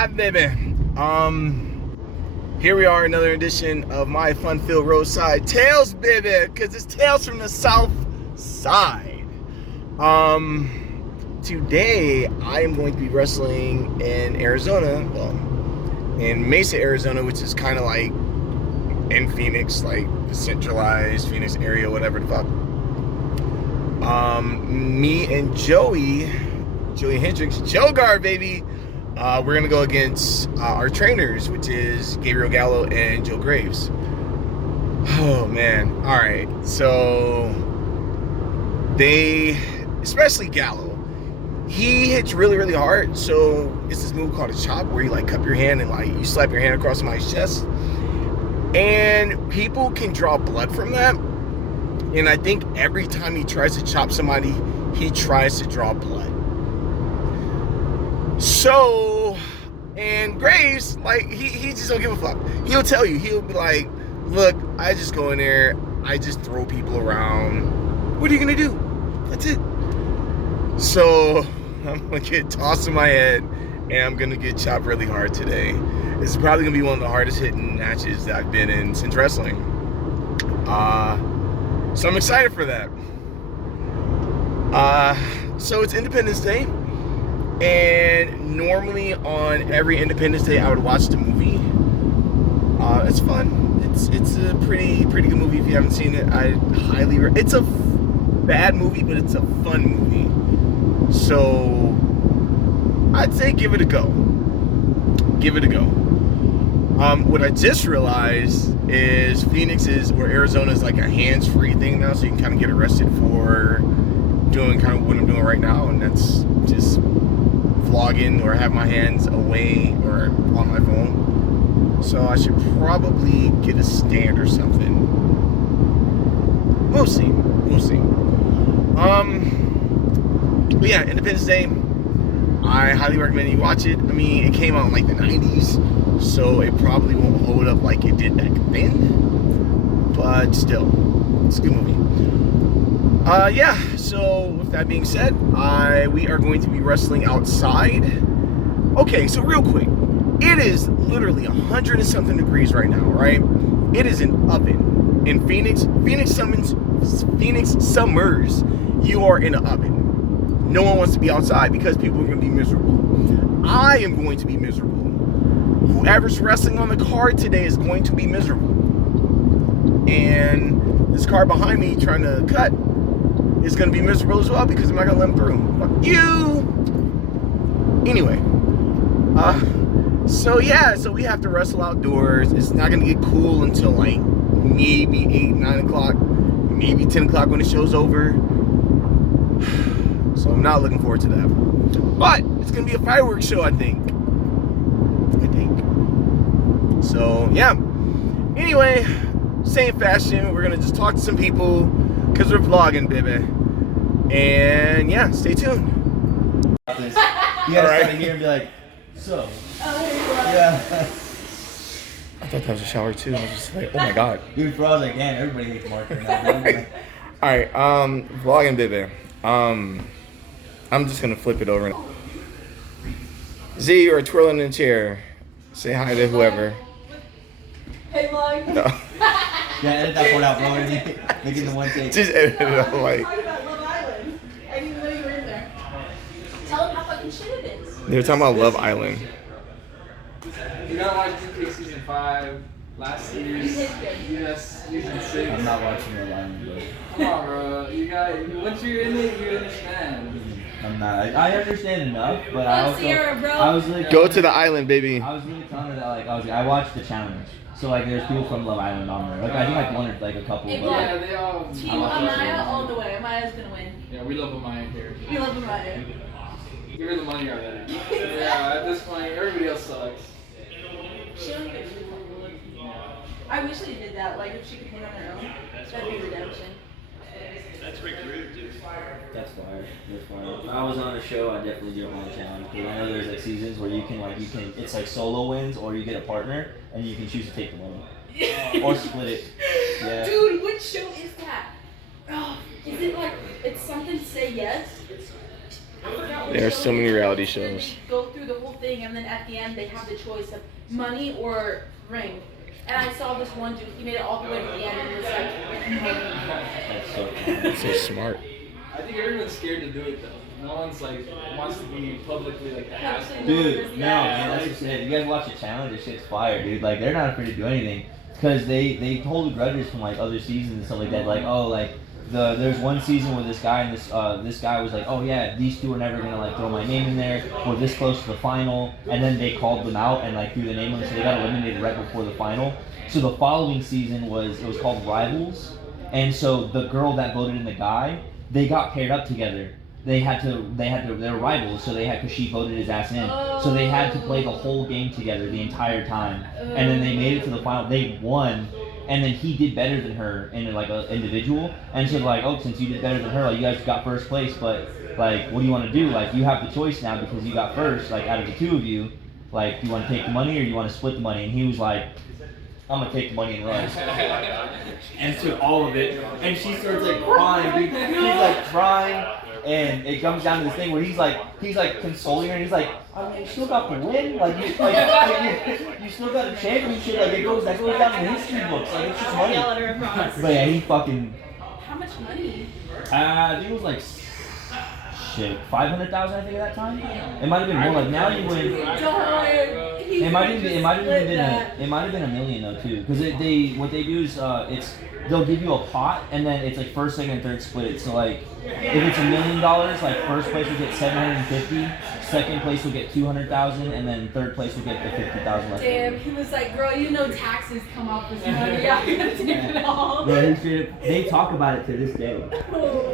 Southside, baby. Here we are, another edition of my fun-filled roadside tales, baby, because it's tales from the South Side. Today I am going to be wrestling in Arizona, well, in Mesa, Arizona, which is kind of like in Phoenix, like the centralized Phoenix area, whatever the fuck. Me and Joey Hendricks, Joe Guard, baby. We're gonna go against our trainers, which is Gabriel Gallo and Joe Graves. Oh man! All right, so especially Gallo, he hits really, really hard. So it's this move called a chop, where you like cup your hand and like you slap your hand across somebody's chest, and people can draw blood from that. And I think every time he tries to chop somebody, he tries to draw blood. So, and Graves, like, he just don't give a fuck. He'll tell you, he'll be like, look, I just go in there, I just throw people around. What are you gonna do? That's it. So, I'm gonna get tossed in my head, and I'm gonna get chopped really hard today. This is probably gonna be one of the hardest hitting matches that I've been in since wrestling. So I'm excited for that. So it's Independence Day. And normally on every Independence Day, I would watch the movie. It's fun. It's a pretty good movie. If you haven't seen it, I highly. It's a bad movie, but it's a fun movie. So I'd say give it a go. Give it a go. What I just realized is Phoenix or Arizona is like a hands-free thing now, so you can kind of get arrested for doing kind of what I'm doing right now, and that's just vlogging or have my hands away or on my phone. So I should probably get a stand or something. We'll see. But yeah, Independence Day, I highly recommend you watch it. I mean, it came out in like the 90s, so it probably won't hold up like it did back then, but still, it's a good movie. Yeah, so with that being said, we are going to be wrestling outside. Okay, so real quick, it is literally 100 and something degrees right now, right? It is an oven in Phoenix. Phoenix summers, you are in an oven. No one wants to be outside because people are going to be miserable. I am going to be miserable. Whoever's wrestling on the card today is going to be miserable. And this car behind me trying to cut is going to be miserable as well because I'm not going to let him through. Fuck you! Anyway. So we have to wrestle outdoors. It's not going to get cool until like maybe 8, 9 o'clock, maybe 10 o'clock when the show's over. So I'm not looking forward to that. But it's going to be a fireworks show, I think. So, yeah. Anyway, same fashion. We're going to just talk to some people because we're vlogging, baby. And, yeah, stay tuned. You gotta stand here and be like, so. Yeah. I thought that was a shower, too. I was just like, oh, my God. Dude, for I was like, man, everybody hates Marker now. Alright, vlogging, baby. I'm just going to flip it over. Z, you're twirling in the chair. Say hi to whoever. Hey, Mike. No. Yeah, edit that part out, bro. Make it the one take. Just edit it out, like. Talking about Love Island. I didn't know you were in there. Tell them how fucking shit it is. They were talking about Love Island. You gotta watch UK season 5, last series, US season 6. I'm not watching Love Island, bro. Come on, bro. Once you're in it, you understand. I'm not. I understand enough, but I also. Sierra, bro. I was like. Go to the island, baby. I was really telling her that, like, I watched the challenge. So, like, there's people from Love Island on there. Like, I think, like, one or, like, a couple. Hey, But, Yeah, like, they all. Team Amaya all the way. Amaya's gonna win. Yeah, we love Amaya here. We love Amaya. Give her the money already. Yeah, at this point, everybody else sucks. She don't even do I wish they did that. Like, if she could hit on her own, that'd be redemption. That's fire. That's fire. If I was on a show, I'd definitely do a whole challenge. But I know there's like seasons where you can it's like solo wins or you get a partner and you can choose to take the money. Or split it. Yeah. Dude, what show is that? Oh, is it like, it's something to say yes? I forgot what There are show so it many is. reality And shows. they go through the whole thing, and then at the end they have the choice of money or ring. And I saw this one dude, he made it all the way to the end, and it was like money. That's so smart. I think everyone's scared to do it though. No one's like wants to be publicly like the asshole. Dude, no, man, like I said, you guys watch the challenge, this shit's fire, dude. Like, they're not afraid to do anything. Because they hold grudges from, like, other seasons and stuff like that. Like, oh, like, there's one season where this guy and this guy was like, oh, yeah, these two are never going to, like, throw my name in there. We're this close to the final. And then they called them out and, like, threw the name on them, so they got eliminated right before the final. So the following season was called Rivals. And so the girl that voted in the guy, they got paired up together. They were rivals, so because she voted his ass in. So they had to play the whole game together the entire time. And then they made it to the final. They won, and then he did better than her in like an individual. And so like, oh, since you did better than her, like you guys got first place, but like, what do you want to do? Like, you have the choice now because you got first. Like, out of the two of you, like, do you want to take the money or you want to split the money? And he was like, I'm gonna take the money and run. And took all of it. And she starts like crying, dude. He's like crying. And it comes down to this thing where he's like consoling her, and he's like, I mean, you still got the win, like you still got a championship, like that goes down in the history books, like it's just money. But yeah, he fucking. How much money? I think it was like shit, 500,000 I think at that time. It might have been more. Like now you win. It might have been $1 million though too, because what they do is they'll give you a pot and then it's like first, second, and third split. So like if it's $1 million, like first place will get 750, second place will get 200,000, and then third place will get the 50,000. Damn, he was like, girl, you know taxes come off this money. I'm gonna take it all. Yeah, they talk about it to this day.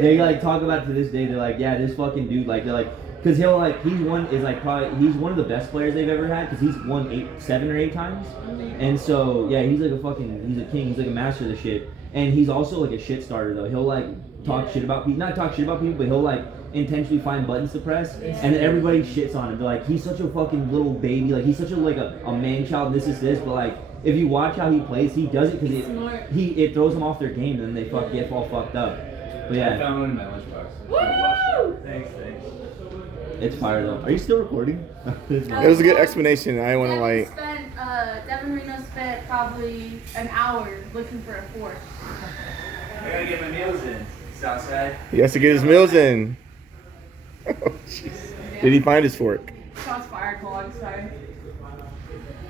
They like talk about it to this day. They're like, yeah, this fucking dude, like they're like. Cause he's one of the best players they've ever had. Cause he's won 7 or 8 times, and so yeah, he's a king. He's like a master of the shit. And he's also like a shit starter though. He'll like talk shit about people, not talk shit about people, but he'll like intentionally find buttons to press, and then everybody shits on him. They're like, he's such a fucking little baby. Like he's such a man child. This is this, but like if you watch how he plays, he does it because it throws them off their game, and then they get all fucked up. But yeah. I found one in my lunchbox. Woo! Thanks. It's fire though. Are you still recording? It was a good explanation. I want to like. Devin Reno spent probably an hour looking for a fork. I gotta get my meals in. Southside. He has to get his meals in. Oh, jeez. Did he find his fork? Shots fired, I'm sorry.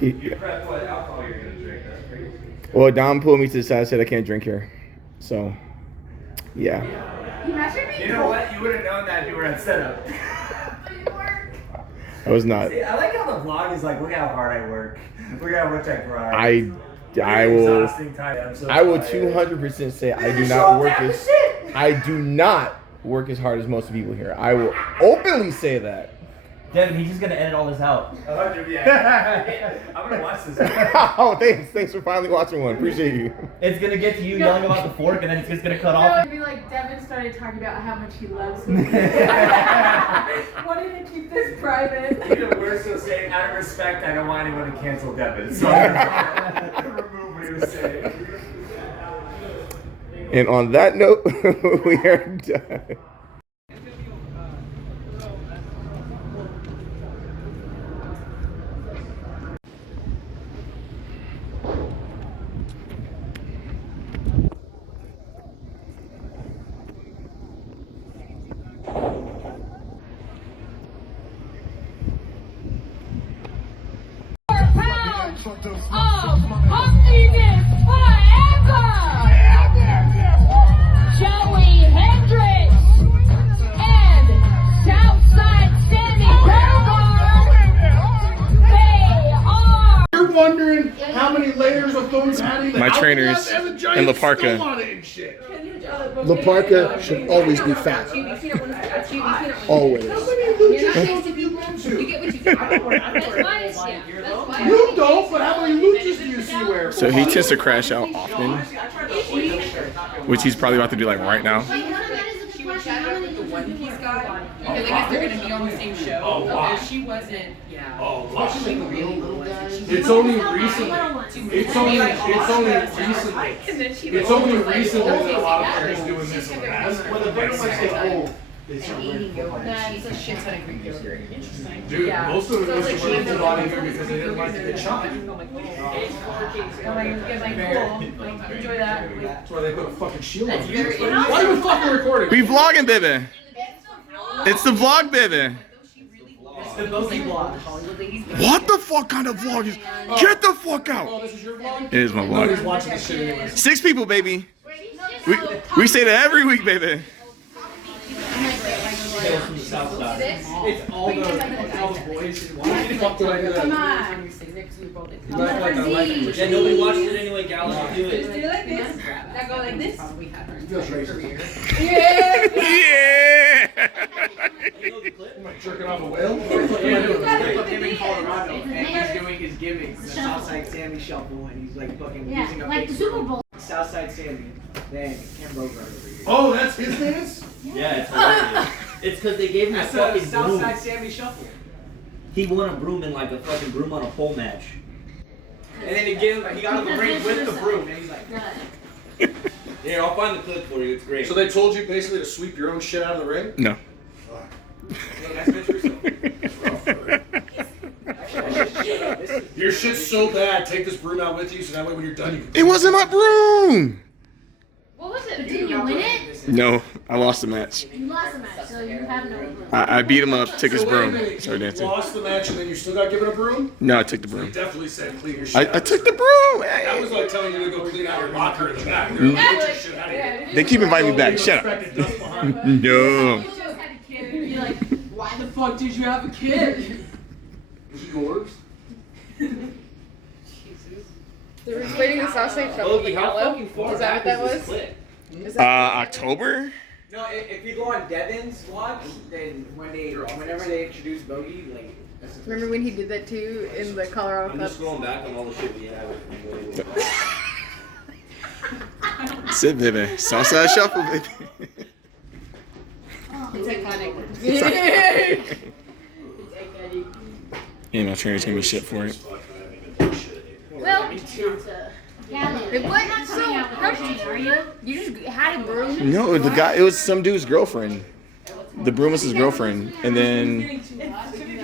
You prep what alcohol you're gonna drink. That's crazy. Well, Dom pulled me to the side and said I can't drink here. So, yeah. You know what? You would have known that if you were at setup. I was not. See, I like how the vlog is like, look how hard I work. Look how much I grind. I will. I will tired. 200% say I do not work as hard as most people here. I will openly say that. Devin, he's just gonna edit all this out. 100, yeah. I'm gonna watch this. Oh, thanks for finally watching one. Appreciate you. It's gonna get to you yelling about the fork, and then it's just gonna cut No, off. it'd be like Devin started talking about how much he loves me. Wanted to keep this private. Even worse, he'll say, out of respect, I don't want anyone to cancel Devin. So I'm gonna remove what he was saying. And on that note, we are done. Happiness forever! Joey Hendricks and Southside standing proud. They are. You're wondering how many layers of foam padding the My Hourglass trainers has a giant and La Parka. skull on it and shit. La Parka should always be fat. Always. How many lucha shows have you been to? You don't, but how many luchas do you see where? So he tends to crash out often, which he's probably about to do like right now. She would chat with the One Piece guy because I guess they're gonna be on the same show. Although she wasn't, she really wasn't. It's only recently. It's only recently that a lot of players doing this in the past. When the very much get old. and eating yogurt. She's a shit ton of Greek yogurt. Dude, Yeah. most of So them it's used like to she put on here because they didn't like to get shot. I'm like, cool. Like, enjoy that. Like, That's why they put a fucking shield on That's you. very Why are you fucking recording? We vlogging, baby. It's the vlog, baby. The Bogey vlog. What the fuck kind of vlog is? Get the fuck Oh, out. this is your vlog? It is my Nobody's vlog. watching this shit anyways. 6 people, baby. We say that every week, baby. Tales from the Southside. It's all the boys. Why the fuck did I do that? Come on. You act like I like it. Yeah, nobody watched it anyway. Gallus would do Just it. do it like this. That go like this. Feels racist. Yeah. Yeah. You know the clip? Am I jerking off a whale? What the fuck am I doing? him in Colorado, and he's doing his gimmicks, the Southside Sammy shuffle, and he's like fucking using a like fake the Super broom. Bowl. Southside Sammy. Dang, Cam Bogart over here. Oh, that's his dance? Yeah, it's hilarious. It's because they gave him a That's the fucking broom. Southside Sammy shuffle. He won a broom in like a fucking broom on a pole match. And then he got on the ring with the broom, and he's like, Here, I'll find the clip for you. It's great. So they told you basically to sweep your own shit out of the ring? No. hey, that's Mitch Russo. Your shit's so bad, take this broom out with you so that way when you're done you can... It wasn't my broom. What was it? Did you win it? No, I lost the match. You lost the match, so you have no. I beat him up, took his So wait a broom, minute, started you dancing. lost the match and then you still got given a broom? No, I took the So you broom. definitely said clean your shit I out. took the broom. That was like telling you to go clean out your locker in the back. They're like, get your shit out of here. They keep inviting me back. Shut up. Expected dust behind. No. You just had a kid and be like, Why the fuck did you have a kid? Is he yours? They were explaining the Southside Shuffle Bogey, to how Gallo. fucking far Is that what back that is this was? clip? Is that October? No, if you go on Devin's vlog, then whenever they introduce Bogey, like, that's the Remember when he did that too in the Colorado I'm Cup? just scrolling back on all the shit we have. Sit, baby. Southside Shuffle, baby. It's iconic. It's Yeah, my trainer's gonna be shit for it. well, it wasn't so. How did you just had a broom? No, the guy. It was some dude's girlfriend. The broom was his girlfriend, and then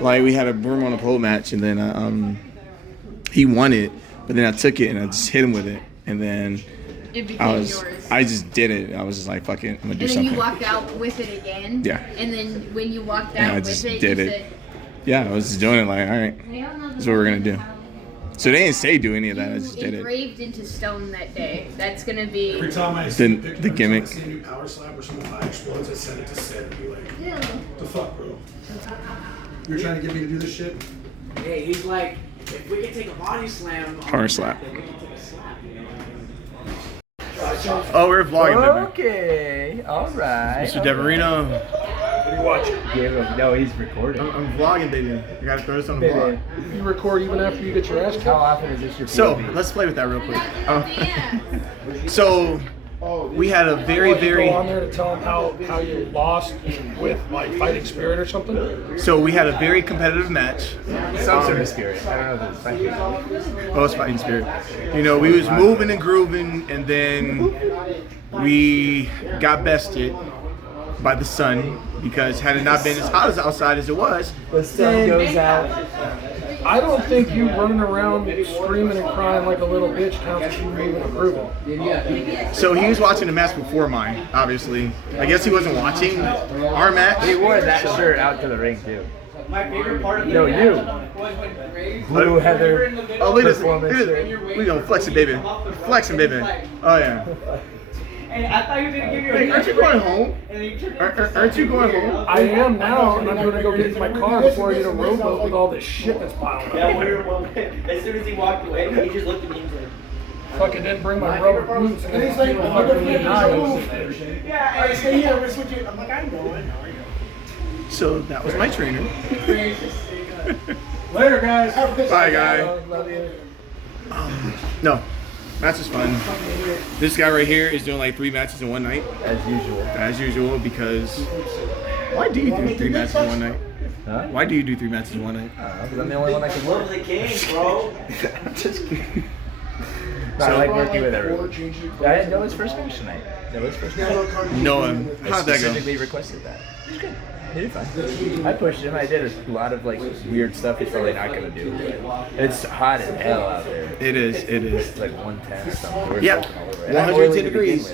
like we had a broom on a pole match, and then he won it, but then I took it and I just hit him with it, and then It became yours. I just did it. I was just like, fuck it, I'm gonna do And then something. you walked out with it again. Yeah. And then when you walked Yeah, out I with just it, did you it. said, Yeah, I was just doing it like, all right, this is what we're gonna do. So they didn't say do any of that. I just you did it. engraved into stone that day. That's gonna be. Every time I see The- a picture, the gimmick. I see a new power slap or some fire explodes, I send it to Sid and be like, what the fuck, bro? You're trying to get me to do this shit? Hey, he's like, if we can take a body slam, on Power the slap. then we can take a slap, you know? Oh, we're vlogging, Okay, alright. Mr. Deverino. What are you watching? No, he's recording. I'm vlogging, baby. I gotta throw this on the Baby. vlog. You record even after you get your ass kicked? How often is this your So POV? let's play with that real quick. So we had a very, very. Go on there to tell them how you lost with like fighting spirit or something? So we had a very competitive match. Some sort of spirit. I don't know if it's funny. Oh, it's fighting spirit. You know, we was moving and grooving, and then we got bested by the sun because had it not been as hot as outside as it was, The sun goes out. I don't think you running around screaming and crying like a little bitch counts as you moving and grooving. so he was watching the match before mine, obviously. I guess he wasn't watching our He match. wore that shirt out to the ring too. My favorite part of No, the you. match was when Ray Blue Heather. Oh, look at this. Performance Look at this. We gonna flex it, baby. Flexing, baby. Oh, yeah. and I thought he was gonna give you a Hey, aren't you going home? and he turned Aren't you going home? I am now, and I'm gonna go get in my car before I get a rowboat with all this shit that's piling up. Yeah, as soon as he walked away, he just looked at me and was like, Fucking didn't bring my rubber boots, and he's like, fucking yeah, and stay here, we're switching. I'm like, I'm going. So that was my trainer. Later, guys. Bye, guy. Love you. No, match was fun. This guy right here is doing like 3 matches in one night, as usual. because why do you do 3 matches in one night? Huh? Why do you do 3 matches in one night? Because I'm the only one that can "Love work. the king, bro." I'm just kidding. I like working with everyone. I had Noah's first match tonight. Noah's first match. Noah, I how'd that go? specifically requested that. It was good. He did fine. I pushed him. I did a lot of like weird stuff he's probably not gonna do. But it's hot as hell out there. It is. It's like 110 or something. We're Yep. soaking all over it. And I'm 110 oily to begin degrees.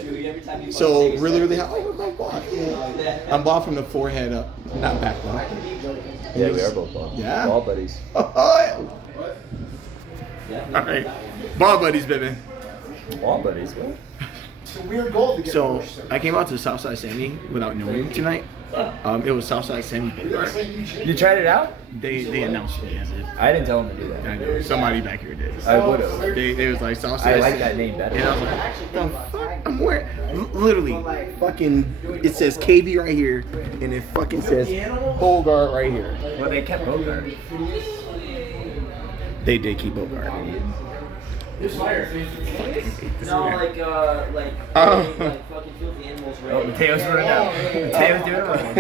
with. So really hot. Oh, we're both bald. I'm bald from the forehead up, not back though. Yeah, we are both bald. Yeah. Bald buddies. All right, ball buddies, baby. Bald buddies. What? It's a weird goal to get. So I came out to Southside Sammy without knowing him tonight. It was Southside Sammy Big Bar. You tried it out? They announced me as it. I didn't tell him to do that. I know somebody back here did. I would have. They was like Southside. I like that name better. And I was like, the fuck? I'm wearing literally fucking. It says KB right here, and it fucking says Bogart right here. Well, they kept Bogart. They did keep Bogart. No, like fucking filthy animals. Oh, Mateo's running out. Mateo's doing a run.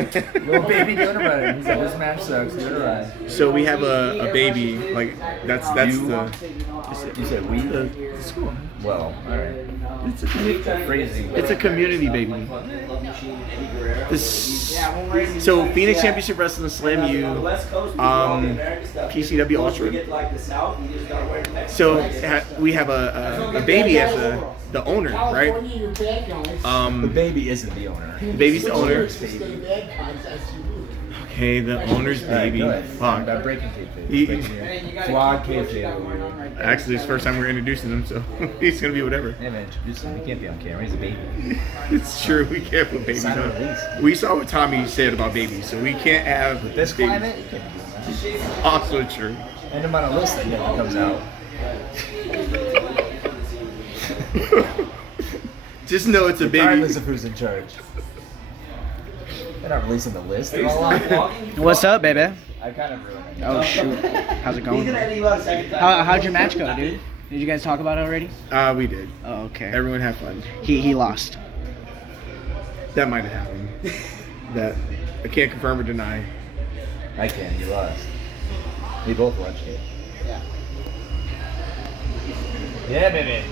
Little baby doing a run. He said, this match sucks. Doing a run. So we have a baby. Like that's the. You said we? The school. Well, alright. It's a community baby. This, so Phoenix Championship Wrestling Slam U, PCW Ultra. So we have a baby as the owner, right? The baby isn't the owner. The baby's the owner. Okay, the owner's baby. Fuck. I'm breaking kayfabe. Vlog kayfabe. Actually, it's the first time we're introducing him, so he's gonna be whatever. Hey man, introduce him. He can't be on camera. He's a baby. It's true. We can't put babies Sign a on. release. We saw what Tommy said about babies, so we can't have With this babies. climate, you can't be doing that. Also true. And I'm on a list that never comes out. Just know it's a baby. Regardless of who's in charge. They're not releasing the list. They're all on there. What's up, baby? I kind of ruined it. Oh shoot, how's it going? How'd your match go, dude? Did you guys talk about it already? We did. Oh, okay. Everyone had fun. He lost. That might have happened. That I can't confirm or deny. I can. You lost. We both watched it. Yeah, baby.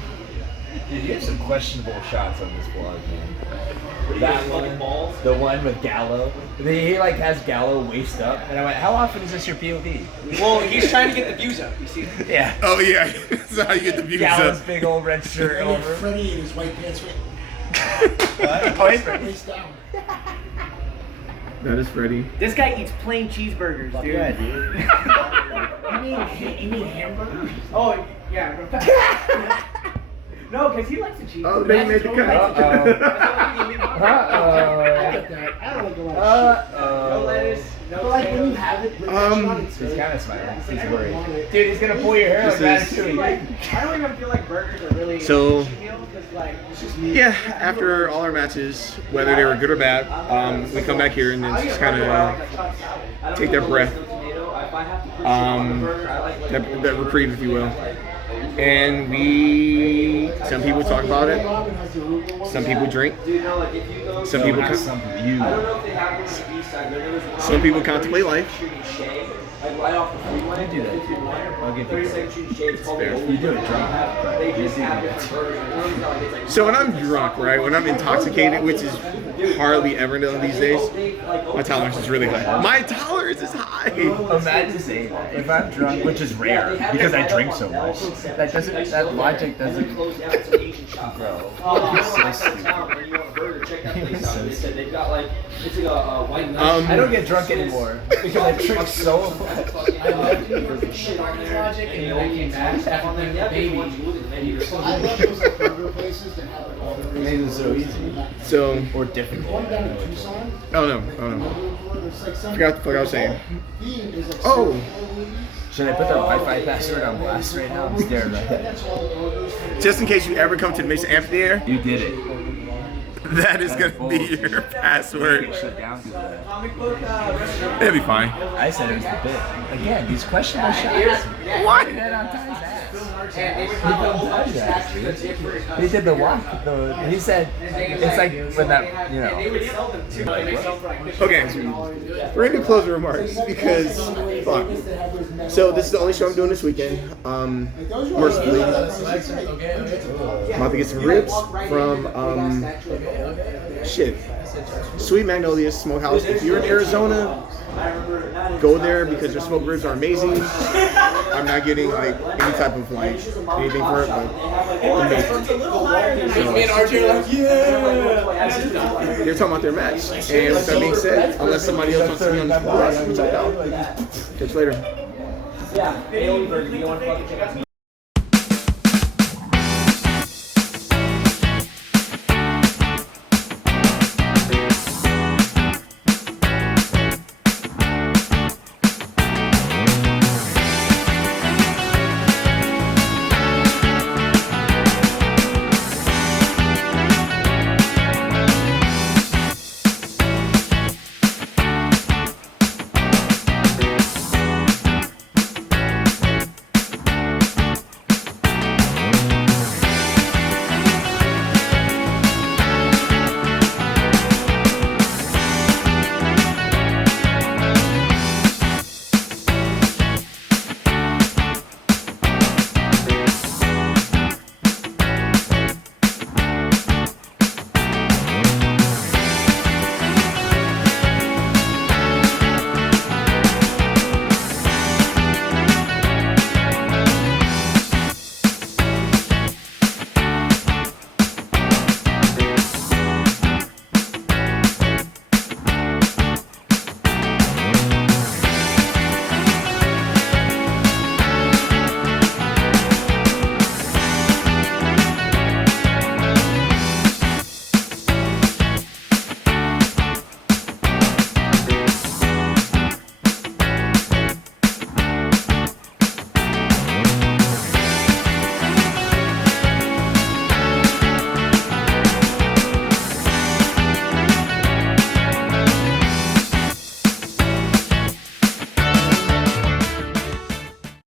Dude, you have some questionable shots on this vlog, man. That one, the one with Gallo. He like has Gallo waist up, and I went, "How often is this your POV?" Well, he's trying to get the views up. You see? Yeah. Oh yeah, that's how you get the views Gallo's up. big old red shirt And then over. Freddie in his white pants went Oh, he's Freddie. waist down. That is Freddie. This guy eats plain cheeseburgers, dude. Yeah, dude. You mean hamburgers? Oh yeah. No, because he likes the cheese. Oh, they made the cut. No lettuce. But like when you have it, He's kind of smiling. He's worried. Dude, he's gonna pull your hair like This is- Ratatouille. I don't even feel like burgers are really So- a meal because like it's just Yeah, after all our matches, whether they were good or bad, we come back here and then just kind of take that breath, that reprieve, if you will. And some people talk about it, some people drink, some people contemplate life. I do that too. I'll give you that. You do it drunk, but you do that. So when I'm drunk, right, when I'm intoxicated, which is hardly ever done these days, my tolerance is really high. My tolerance is high. Imagine saying that. If I'm drunk, which is rare, because I drink so much, that logic doesn't grow. You're so stupid. I don't get drunk anymore, because I drink so much. I left shit on their logic, and then I came back on their baby. I love those like burger places that have like all the It made it so easy. So, Or difficult. one down in Tucson. oh no. It's like some Forgot the fuck I was saying. theme is like Oh. Should I put the Wi-Fi password on blast right now? I'm staring right at it. Just in case you ever come to the Mesa Amphitheater, You did it. that is gonna be your password. Get shut down. It'll be fine. I said it was the bit. Again, these questionable shots. What? Head on Ty's ass. And they would He have a filmed whole bunch of that, statues of different. He did the walk. He said it's like when that, you And they know. would sell them too. Like, they sell for like Okay, we're gonna do closing remarks because fuck. So this is the only show I'm doing this weekend. Mercifully, I'm about to get some ribs from shit. Sweet Magnolia's Smokehouse. If you're in Arizona, go there because their smoked ribs are amazing. I'm not getting like any type of like anything for it, but amazing. Me and RJ are like, yeah. They're talking about their match. And with that being said, unless somebody else wants to be on this podcast, which I doubt. Catch you later. Yeah.